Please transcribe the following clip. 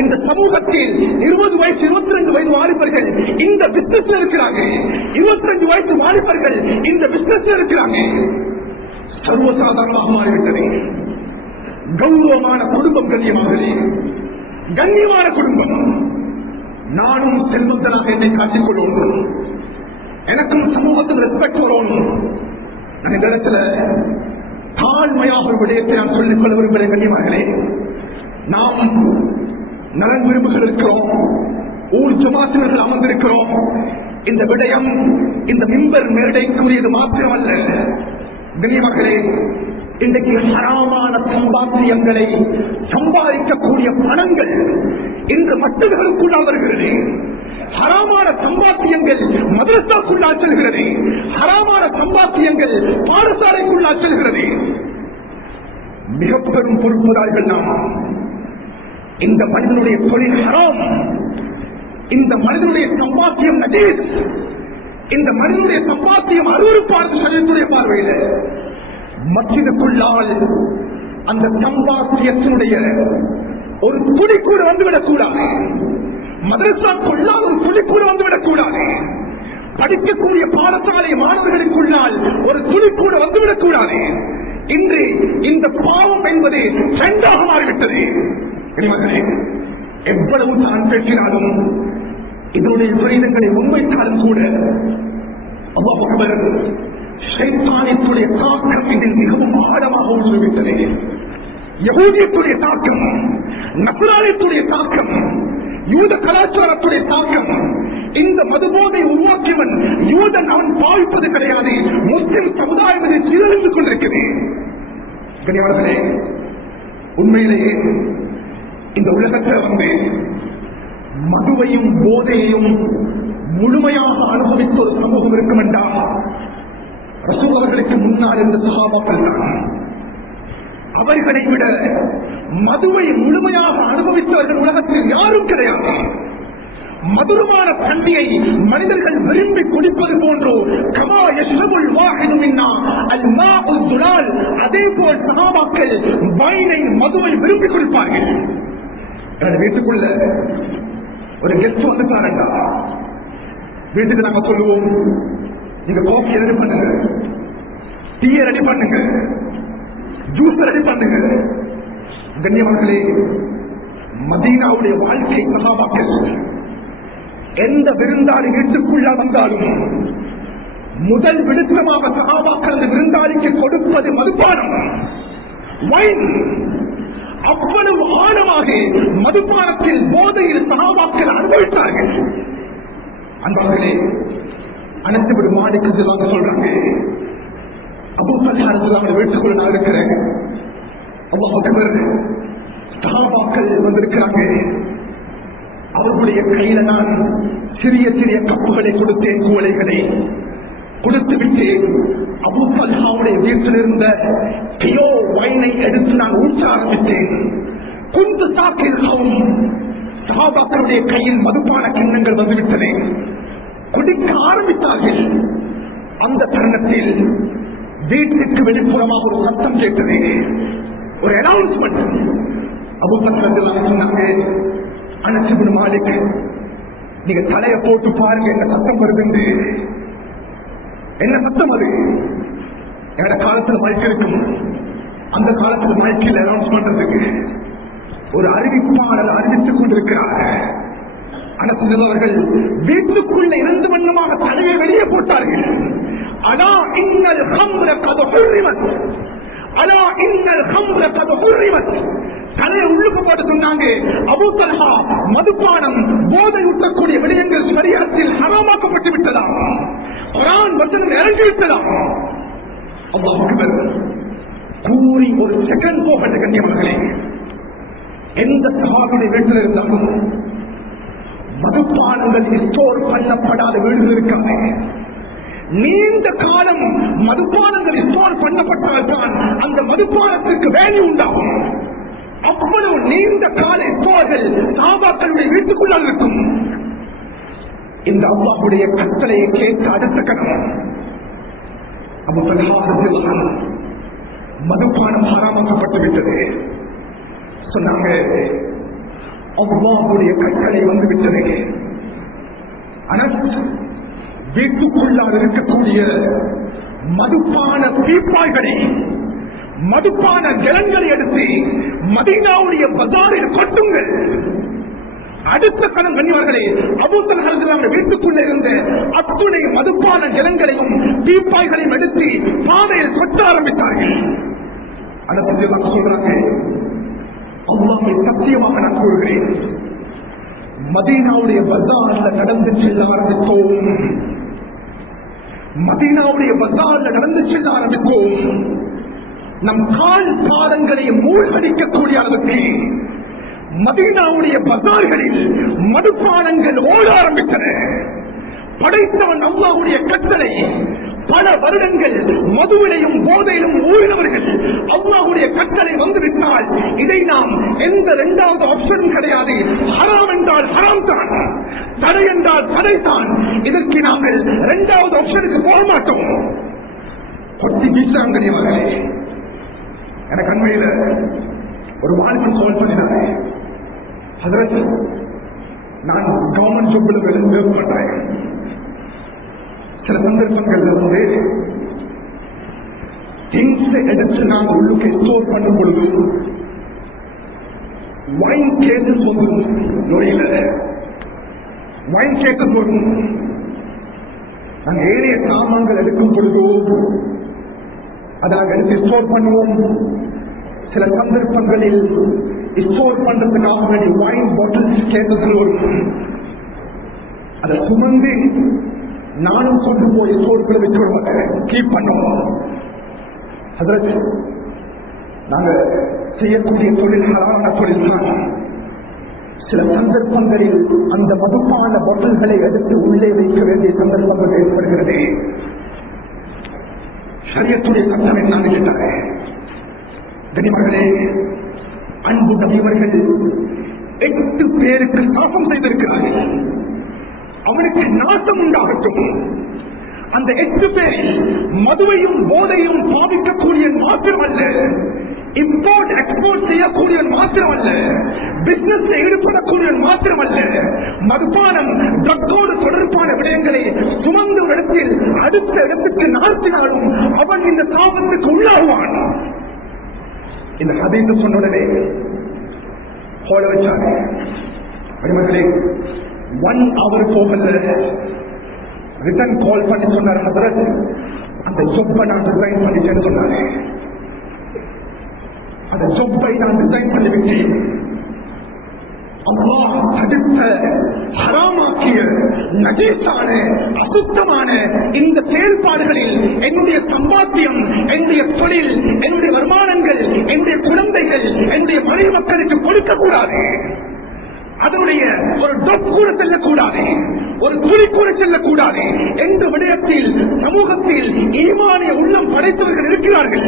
இந்த சமூகத்தில் 20 வயசு 22 வயது வாலிபர்கள் இந்த பிசினஸ்ல இருக்கிறாங்க. 25 வயசு வாலிபர்கள் இந்த பிசினஸ்ல இருக்கிறாங்க. சர்வசாதாரணமாக மாறிவிட்டது. கௌரவமான குடும்பம், கண்ணியமான குடும்பம். நானும் செல்வந்தனாக என்னை காட்டிக் கொள்ளணும், எனக்கும் சமூகத்தில் ரெஸ்பெக்ட் வரணும். நான் இந்த இடத்துல தாழ்மையாக ஒரு விடயத்தை நான் சொல்லிக் கொள்ள விரும்புகிறேன். கண்ணியமாகவே நாம் நலன் விரும்புகள் இருக்கிறோம், ஊர் ஜமாத்தினர்கள் அமர்ந்திருக்கிறோம். இந்த விடயம் இந்த மிம்பர் மேடைக்குரியது மாத்திரமல்ல. கண்ணியமாகவே இன்றைக்கு ஹராமான சம்பாத்தியங்களை சம்பாதிக்கக்கூடிய பணங்கள் இன்று மற்றவர்களுக்குள்ளால் வருகிறது. ஹராமான சம்பாத்தியங்கள் மதரசாக்குள்ளால் செல்கிறது. ஹராமான சம்பாத்தியங்கள் பாடசாலைக்குள்ளால் செல்கிறது. மிக பெரும் பொறுப்புதார்கள் நாம். இந்த மனிதனுடைய தொழில் ஹராம், இந்த மனிதனுடைய சம்பாத்தியம் நஜீஸ், இந்த மனிதனுடைய சம்பாத்தியம் அருவருப்பான சரியத்துடைய பார்வையில் மஸ்ஜிதுக்குள்ளால் அந்த சம்பாத்தியத்தினுடைய ஒரு துளி கூட வந்துவிடக் கூடாது. மதரசாக்குள்ளால் ஒரு துளி கூட வந்துவிடக் கூடாது. படிக்கக்கூடிய பாடசாலை மாணவர்களுக்குள்ளால் ஒரு துளி கூட வந்துவிடக் கூடாது. இன்று இந்த பாவம் என்பது ட்ரெண்டாக மாறிவிட்டது. எவ்வளவு தான் பேசினாலும் இதனுடைய விபரீதங்களை முன்வைத்தாலும் கூட அல்லாஹ் அக்பர், ஷைத்தானியத்துடைய தாக்கம் இதில் மிகவும் ஆழமாக ஊடுருவிட்டது. யஹூதியத்துடைய தாக்கம், நஸ்ரானியத்துடைய தாக்கம், யூத கலாச்சாரத்துடைய தாக்கம். இந்த மதுபோதை உருவாக்கியவன் யூதன், அவன் பாவிப்பது கிடையாது. முஸ்லிம் சமுதாயம் இதை சீரழிந்து கொண்டிருக்கிறது. கண்ணியமானவர்களே, உண்மையிலேயே இந்த உலகத்தில் மதுவையும் போதையையும் முழுமையாக அனுபவித்த ஒரு சமூகம் இருக்கும் என்றால் ரசூல் அவர்களுக்கு முன்னால் இருந்த சஹாபாக்கள் தான். அவர்களை விட மதுவை முழுமையாக அனுபவித்தவர்கள் உலகத்தில் யாரும் கிடையாது. மதுரமான தண்ணியை மனிதர்கள் விரும்பி குடிப்பது போன்றோ கமா யஷ்ரபுல் வாஹிது மின்னா அல் மாஉ துலால், அதே போல் சஹாபாக்கள் வைனை, மதுவை விரும்பி குடிப்பார்கள். வீட்டுக்குள்ள ஒரு கெஸ்ட் வந்துட்டாருங்க, வீட்டுக்கு நாங்க சொல்லுவோம், நீங்க காஃபி ரெடி பண்ணுங்க, டீயை ரெடி பண்ணுங்க, ஜூஸ் ரெடி பண்ணுங்க. கண்ணியமானவர்களே, மதீனாவுடைய வாழ்க்கை சஹாபாக்கள் எந்த விருந்தாளி வீட்டுக்குள்ள வந்தாலும் முதல் விடுத்தமாக சஹாபாக்கள் அந்த விருந்தாளிக்கு கொடுப்பது மதுபானம், வைன். அவ்வளவு ஆழமாக மதுபானத்தில் போதையில் சஹாபாக்கள் அனுபவித்தார்கள். அன்பர்களே, அனைத்து விடு மாலிக்கு சொல்றாங்க, அபூ தல்ஹா வீட்டுக்குள்ள நான் இருக்கிறேன். அல்லாஹ் அக்பர், சஹாபாக்கள் வந்திருக்கிறாங்க. அவர்களுடைய கையில நான் சிறிய சிறிய கப்புகளை கொடுத்தேன், குவளைகளை கொடுத்து விட்டேன். அபூ தல்ஹாவுடைய வீட்டில் இருந்த கிலோ வைனை எடுத்து நான் ஊற்ற ஆரம்பித்தேன். குந்து சாக்கில் சஹாபாக்களுடைய கையில் மதுபான கிண்ணங்கள் வந்துவிட்டன, குடிக்க ஆரம்பித்தார்கள். அந்த தருணத்தில் வீட்டுக்கு வெளிப்புறமாக ஒரு சத்தம் கேட்டது, ஒரு அனௌன்ஸ்மெண்ட். அபூ தல்ஹா சொன்னாங்க, அனஸ் இப்னு மாலிக், நீங்க தலைய போட்டு பாருங்க, என்ன சத்தம் வருது. என்ன சத்தம் அது? என்னோட காலத்துல மைக் இருக்கும், அந்த காலத்துல மைக்கில் அனௌன்ஸ் பண்றதுக்கு ஒரு அறிவிப்பாளர் அறிவித்துக் கொண்டிருக்கிறார். அனஸ் அவர்கள் வீட்டுக்குள்ள இரண்டு வண்ணமாக தலையை வெளியே போட்டார்கள். அலா இன்னல் ஹம்ர கத் ஹுரிமத், அலா இன்னல் ஹம்ர கத் ஹுரிமத். தலையை உள்ளுக்கு போட்டு சொன்னாங்க, அபூ தல்ஹா, மதுபானம், போதை ஊட்டக்கூடிய விடயங்கள் ஷரியத்தில் ஹராமாக்கப்பட்டு விட்டதா, குர்ஆன் வசனம் இறங்கி விட்டதா. அல்லாஹ் அக்பர் கூறி ஒரு செகண்ட் போகட்ட. கண்ணியமானவர்களே, எந்த சஹாபியுடைய வீட்டில் இருந்தாலும் மதுபானங்கள் ஸ்டோர் பண்ணப்படாத வீடுகள் இருக்காங்க. நீண்ட காலம் மதுபானங்கள் ஸ்டோர் பண்ணப்பட்டால்தான் அந்த மதுபானத்திற்கு வேல்யூ உண்டாகும். அவ்வளவு நீண்ட கால ஸ்டோர்கள் சஹாபாக்களுடைய வீட்டுக்குள்ளால் இருக்கும். இந்த அல்லாஹ்வுடைய கட்டளையை கேட்டு அடுத்த கணம் அபூ தல்ஹா மதுபானம் ஹராமாக்கப்பட்டு விட்டது சொன்னாங்க. அல்லாஹ்வுடைய கட்டளை வந்துவிட்டது. அனஸ் வீட்டுக்குள்ளால் இருக்கக்கூடிய மதுப்பான பீப்பாய்களை, மதுப்பான ஜலங்களை எடுத்து மதீனாவுடைய பஜாரில் கொட்டுங்கள். அடுத்த கணம் கண்ணியவர்களே, அபூ தல்ஹா ரலியல்லாஹு வீட்டுக்குள்ள இருந்த அத்துணை மதுப்பான ஜலங்களையும் பீப்பாய்களையும் எடுத்து பாதையில் கொட்ட ஆரம்பித்தார்கள். அடுத்து சொல்றாங்க, அல்லாஹ்வை சத்தியமாக நான் கூறுகிறேன், மதீனாவுடைய பஜார்ல நடந்து செல்ல ஆரம்பித்தோம். மதீனாவுடைய பஜார்ல நடந்து செல்ல ஆரம்பித்தோம். நம் கால் பாதங்களை மூழ்கடிக்கக்கூடிய அளவுக்கு மதீனாவுடைய பஜார்களில் மதுபானங்கள் ஓட ஆரம்பித்தன. படைத்தவன் அல்லாஹ்வுடைய கட்டளை. பல வருடங்கள் மதுவிலையும் போதையிலும் ஊழினவர்கள் அல்லாஹ்வுடைய கட்டளை வந்துவிட்டால் இதை நாம் எந்த இரண்டாவது ஆப்ஷன் கிடையாது. ஹராம் என்றால் ஹராம் தான், தடை என்றால் தடை தான். இதற்கு நாங்கள் இரண்டாவது ஆப்ஷனுக்கு போக மாட்டோம். கொட்டி வீசாங்கனியவர்களே, எனக்கு அண்மையில ஒரு வாழ்க்கை சோல் பண்ணினாரு. அதற்கு நான் கவர்மெண்ட் ஜாப்ல வேலை பண்றேன். சில சந்தர்ப்பங்கள்ல வந்து திங்ஸ் எடுத்து நான் உள்ளுக்கு ஸ்டோர் பண்ணும் பொழுது வைன் கேசஸ் வரும். நுழையில வைன் கேசஸ் வரும். நாங்கள் ஏனைய சாமான்கள் எடுக்கும் பொழுதோ அதாக எடுத்து ஸ்டோர் பண்ணுவோம். சில சந்தர்ப்பங்களில் ஸ்டோர் பண்றதுக்காக வேண்டிய வைன் பாட்டில்ஸ் கேசஸ் வரும். அதை சுமந்து நானும் கொண்டு போய் ஸ்டோர்களை வச்சு கீப் பண்ணுவோம். அதற்கு நாங்க செய்யக்கூடிய தொழில் ஹராமான தொழில் தான். சில சந்தர்ப்பங்களில் அந்த மதுப்பான பாட்டில்களை எடுத்து உள்ளே வைக்க வேண்டிய சந்தர்ப்பங்கள் ஏற்படுகிறது. ஷரியத்துடைய சட்டம் என்னன்னு கேட்டாங்க. கனிமர்களே, அன்பு நபியவர்கள் 8 பேருக்கு சாபம் செய்திருக்கிறார்கள். அவனுக்கு நாசம் உண்டாகட்டும். அந்த 8 பேரில் மதுவையும் போதையும் பாவிக்கக்கூடிய மாத்திரமல்ல, இம்போர்ட் எக்ஸ்போர்ட் செய்யக்கூடிய மாத்திரமல்ல, பிசினஸ் ஈடுபடக்கூடிய மாத்திரமல்ல, மதுபானம் ட்ரக்கோடு தொடர்பான விடயங்களை சுமந்த ஒரு இடத்தில் அடுத்த இடத்துக்கு நாட்டினாலும் அவன் இந்த சாபத்துக்கு உள்ளாகுவான். இந்த ஹதீஸ் சொன்னதே போல வச்சாங்க. 1 hour போகல, ரிட்டர்ன் கால் பண்ணி சொன்னார், ஹதரத் அந்த ஜொப்பை நான் டிசைன் பண்ணிட்டேன்னு சொன்னாரு. அந்த ஜொப்பை நான் டிசைன் பண்ணிவிட்டேன். அல்லாஹ் தடுத்த ஹராமாக்கிய நஜீஸான அசுத்தமான இந்த செயல்பாடுகளில் என்னுடைய சம்பாத்தியம், என்னுடைய தொழில், என்னுடைய வருமானங்கள், என்னுடைய குழந்தைகள், என்னுடைய மனைவி மக்களுக்கு கொடுக்கக்கூடாது. அதனுடைய ஒரு டொப் கூட செல்லக்கூடாது, ஒரு துளி கூட செல்லக்கூடாது என்ற விடயத்தில் சமூகத்தில் ஈமானிய உள்ளம் படைத்தவர்கள் இருக்கிறார்கள்.